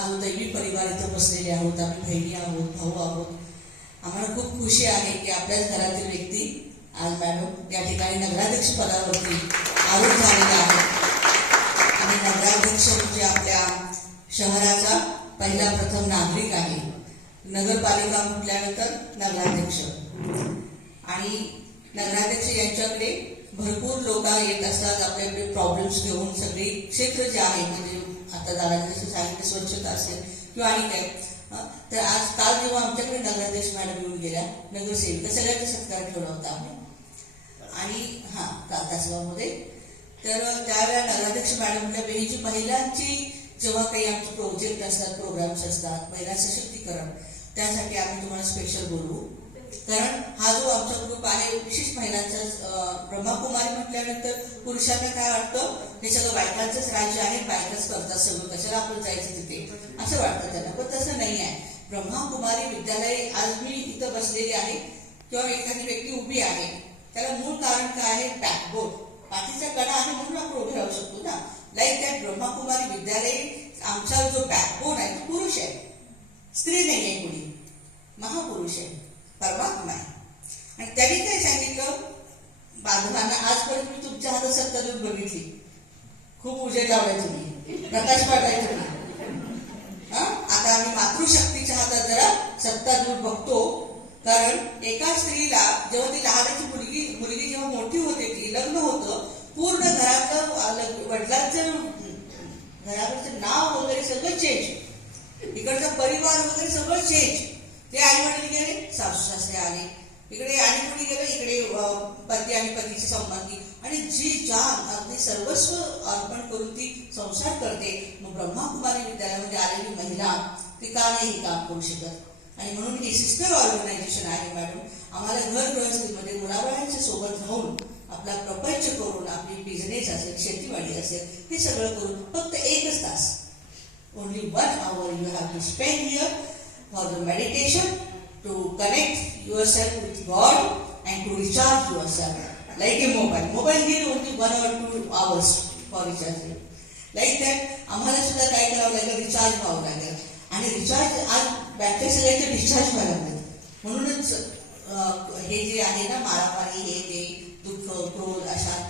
हा जो दैवी परिवार इथं बसलेले आहोत, आम्ही बहिणी आहोत, भाऊ आहोत. आम्हाला खूप खुशी आहे की आपल्याच घरातील व्यक्ती आज मॅडम या ठिकाणी नगराध्यक्ष पदावरती आरूढ झालेला आहे. आणि नगराध्यक्ष म्हणजे आपल्या शहराचा पहिला प्रथम नागरिक आहे. नगरपालिका म्हटल्यानंतर नगराध्यक्ष. आणि नगराध्यक्ष यांच्याकडे भरपूर लोक येत असतात आपल्याकडे प्रॉब्लेम्स घेऊन. सगळे क्षेत्र जे आहे म्हणजे आता दादाने जसं सांगितलं स्वच्छता असेल किंवा आणि काय, तर आज काल जेव्हा आमच्याकडे नगराध्यक्ष मॅडम येऊन गेल्या, नगरसेविका सगळ्यांचा सत्कार ठेवला होता आम्ही आणि तासगावमध्ये. तर त्यावेळेला नगराध्यक्ष मॅडमला बहिणीची महिलांची जेव्हा काही आमचे प्रोजेक्ट असतात, प्रोग्राम्स असतात, महिला सशक्तीकरण, त्यासाठी आम्ही तुम्हाला स्पेशल बोलवू. कारण हा जो आमचा ग्रुप आहे विशेष महिलांचा, ब्रह्माकुमारी म्हटल्यानंतर पुरुषांना काय वाटतं हे सगळं बायकांचंच राज्य आहे, बायकाच करतात सगळं, कशाला आपण जायचं तिथे असं वाटतं त्यांना. पण तसं नाही आहे. ब्रह्माकुमारी विद्यालय आज मी इथं बसलेली आहे किंवा एखादी व्यक्ती उभी आहे, त्याला मूळ कारण काय आहे? बॅकबोन, पाठीचा कणा आहे म्हणून आपण उभे राहू शकतो ना. लाईक दॅट ब्रह्माकुमारी विद्यालय आमचा जो बॅकबोन आहे तो पुरुष आहे, स्त्री नाही आहे, कोणी महापुरुष आहे, परमात्मा आहे. आणि त्यांनी काय सांगितलं बांधवांना, आजपर्यंत मी तुमच्या हातात सत्ता दूर बघितली, खूप उजेड लावलाय तुम्ही, प्रकाश पाडलाय तुम्ही. आता आम्ही मातृशक्तीच्या हातात जरा सत्ता दूर बघतो. कारण एका स्त्रीला जेव्हा ती लहानाची मुलगी जेव्हा मोठी होते, ती लग्न होतं, पूर्ण घरातलं वडिलांचं घरावरचं नाव वगैरे सगळं चेंज, इकडचा परिवार वगैरे सगळं चेंज. ते आई वडील गेले, सासू सासरे आले इकडे, आणि कोणी गेलं इकडे पती आणि पतीचे संबंधी, आणि जी जान अगदी सर्वस्व अर्पण करून ती संसार करते. मग ब्रह्माकुमारी विद्यालयामध्ये आलेली महिला ती का नाही हे काम करू शकत? आणि म्हणून ही सिस्टर ऑर्गनायझेशन आहे मॅडम. आम्हाला घर गृहस्थीमध्ये मुलाबाळांच्या सोबत राहून आपला प्रपंच करून, आपली बिझनेस असेल, शेतीवाडी असेल, हे सगळं करून फक्त 1 तास, only 1 hour you have to spend here for the meditation, to connect yourself with God and to recharge yourself like a mobile need only 1 or 2 hours for recharging. Like that आम्हाला सुद्धा काय करावं लागेल? रिचार्ज व्हावं लागेल. आणि recharge आज battery सगळ्याचे डिस्चार्ज व्हायला लागतात. म्हणूनच हे जे आहे ना, मारामारी, हे ते दुःख, क्रोध, अशा